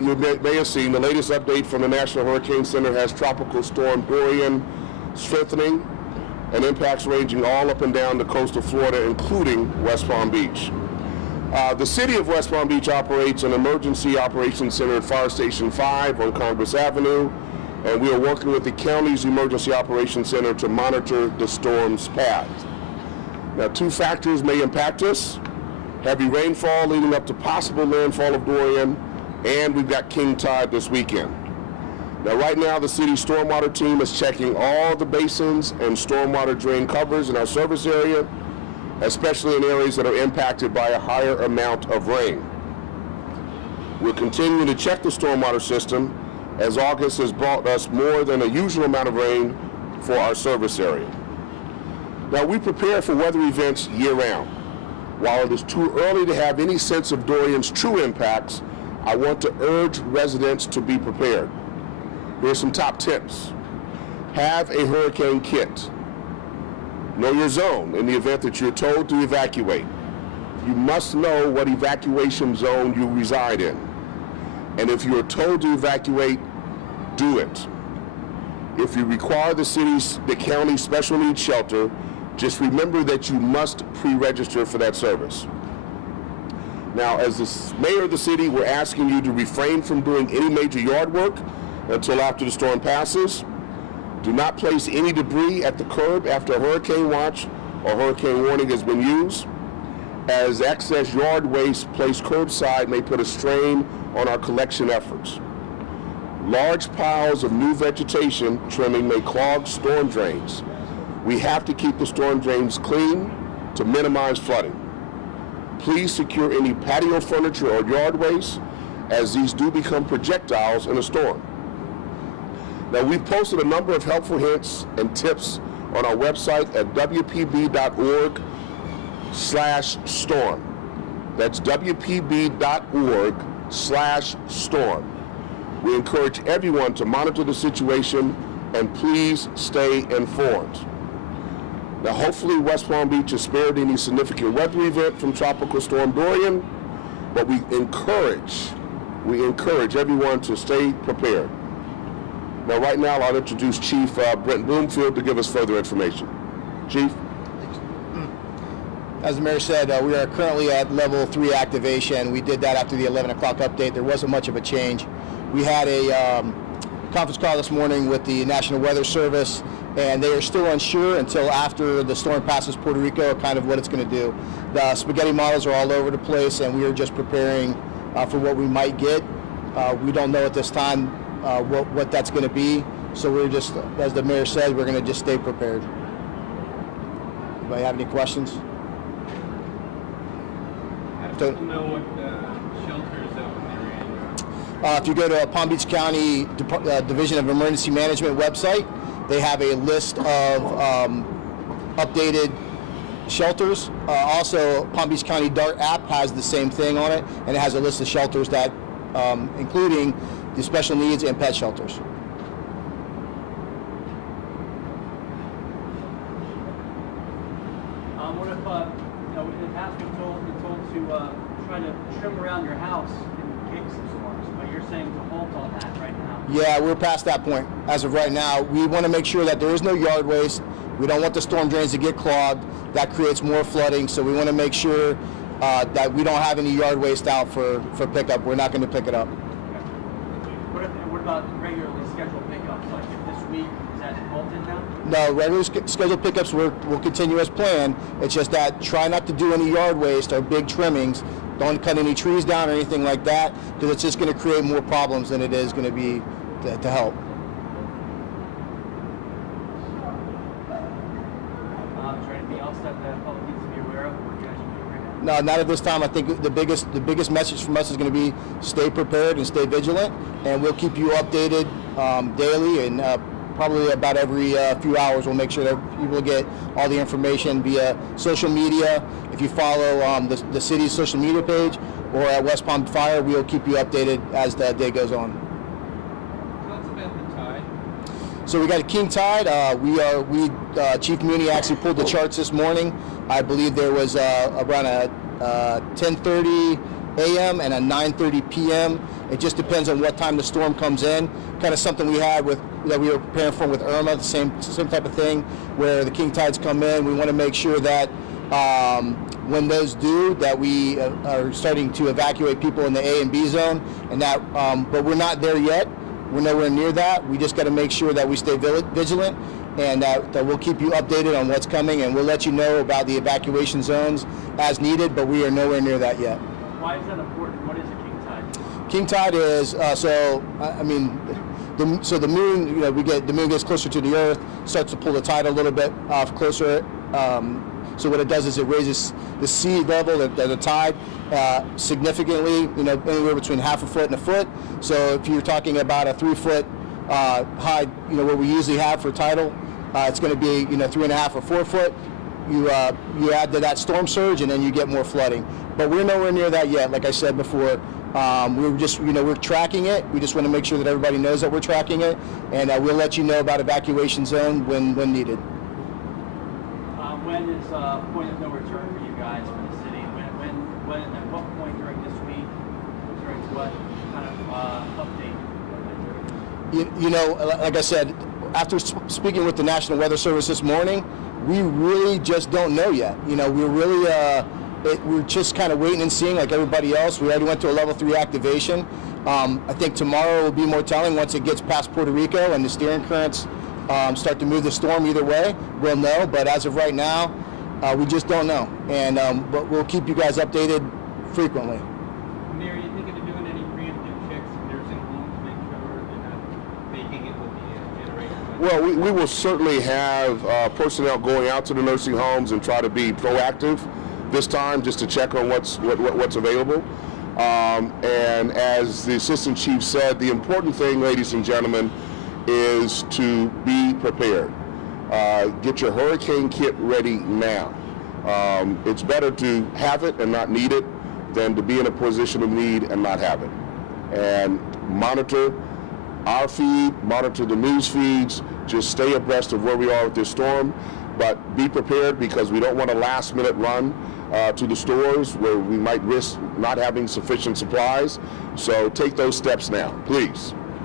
you may have seen, the latest update from the National Hurricane Center has Tropical Storm Dorian strengthening and impacts ranging all up and down the coast of Florida, including West Palm Beach. The city of West Palm Beach operates an emergency operations center at Fire Station 5 on Congress Avenue, and we are working with the county's emergency operations center to monitor the storm's path. Now, two factors may impact us: heavy rainfall leading up to possible landfall of Dorian, and we've got king tide this weekend. Now, right now, the city's stormwater team is checking all the basins and stormwater drain covers in our service area, especially in areas that are impacted by a higher amount of rain. We're continuing to check the stormwater system, as August has brought us more than a usual amount of rain for our service area. Now, we prepare for weather events year-round. While it is too early to have any sense of Dorian's true impacts, I want to urge residents to be prepared. Here's some top tips. Have a hurricane kit. Know your zone in the event that you're told to evacuate. You must know what evacuation zone you reside in. And if you are told to evacuate, do it. If you require the county's special needs shelter, just remember that you must pre-register for that service. Now, as the mayor of the city, we're asking you to refrain from doing any major yard work until after the storm passes. Do not place any debris at the curb after a hurricane watch or hurricane warning has been used, as excess yard waste placed curbside may put a strain on our collection efforts. Large piles of new vegetation trimming may clog storm drains. We have to keep the storm drains clean to minimize flooding. Please secure any patio furniture or yard waste, as these do become projectiles in a storm. Now, we've posted a number of helpful hints and tips on our website at wpb.org/storm. That's wpb.org/storm. We encourage everyone to monitor the situation and please stay informed. Now, hopefully West Palm Beach is spared any significant weather event from Tropical Storm Dorian, but we encourage everyone to stay prepared. Now, right now, I'll introduce Chief Brent Bloomfield to give us further information. Chief? As the mayor said, we are currently at level 3 activation. We did that after the 11 o'clock update. There wasn't much of a change. We had a conference call this morning with the National Weather Service, and they are still unsure until after the storm passes Puerto Rico, kind of what it's going to do. The spaghetti models are all over the place, and we are just preparing for what we might get. We don't know at this time what that's going to be, so we're just, as the mayor said, we're going to just stay prepared. Anybody have any questions? Don't know what shelters out there. If you go to Palm Beach County Division of Emergency Management website, they have a list of updated shelters. Also, Palm Beach County DART app has the same thing on it, and it has a list of shelters that, including the special needs and pet shelters. What if, in the past we've been told to try to trim around your house in case of storms, but you're saying to halt on that right now? Yeah, we're past that point. As of right now, we want to make sure that there is no yard waste. We don't want the storm drains to get clogged. That creates more flooding, so we want to make sure that we don't have any yard waste out for pickup. We're not going to pick it up. What about regularly scheduled pickups? Like if this week, is that halted now? No, regular scheduled pickups will continue as planned. It's just that try not to do any yard waste or big trimmings. Don't cut any trees down or anything like that, because it's just going to create more problems than it is going to be to help. Is there anything else that the public needs to be aware of? Or you guys are doing right now? No, not at this time. I think the biggest message from us is going to be stay prepared and stay vigilant, and we'll keep you updated daily, and probably about every few hours we'll make sure that people get all the information via social media. If you follow the city's social media page or at West Palm Fire, we'll keep you updated as the day goes on. Tell us about the tide. So we got a king tide. Chief Mooney actually pulled the charts this morning. I believe there was around a 10:30 a.m. and a 9:30 p.m. It just depends on what time the storm comes in. Kind of something we had that we were preparing for with Irma, the same type of thing, where the king tides come in. We want to make sure that when those do, that we are starting to evacuate people in the A and B zone, and that. But we're not there yet. We're nowhere near that. We just got to make sure that we stay vigilant, and that we'll keep you updated on what's coming, and we'll let you know about the evacuation zones as needed. But we are nowhere near that yet. Why is that important? What is a king tide? King tide is the moon. The moon gets closer to the Earth, starts to pull the tide a little bit closer. So what it does is it raises the sea level, the tide, significantly. Anywhere between half a foot and a foot. So if you're talking about a 3-foot high, what we usually have for tidal, it's going to be 3.5 or 4 foot. You add to that storm surge, and then you get more flooding. But we're nowhere near that yet. Like I said before, we're tracking it. We just want to make sure that everybody knows that we're tracking it, and we'll let you know about evacuation zone when needed. When is point of no return for you guys for the city? When at what point during this week, during what kind of update? Like I said, after speaking with the National Weather Service this morning, we really just don't know yet. We're just kind of waiting and seeing like everybody else. We already went to a level 3 activation. I think tomorrow will be more telling once it gets past Puerto Rico and the steering currents start to move the storm either way. We'll know, but as of right now, we just don't know. And but we'll keep you guys updated frequently. Mayor, are you thinking of doing any preemptive checks in nursing homes to make sure they're not making it with the generation? Well, we will certainly have personnel going out to the nursing homes and try to be proactive this time, just to check on what's available. And as the assistant chief said, the important thing, ladies and gentlemen, is to be prepared. Get your hurricane kit ready now. It's better to have it and not need it than to be in a position of need and not have it. And monitor our feed, monitor the news feeds, just stay abreast of where we are with this storm, but be prepared, because we don't want a last minute run to the stores where we might risk not having sufficient supplies. So take those steps now, please.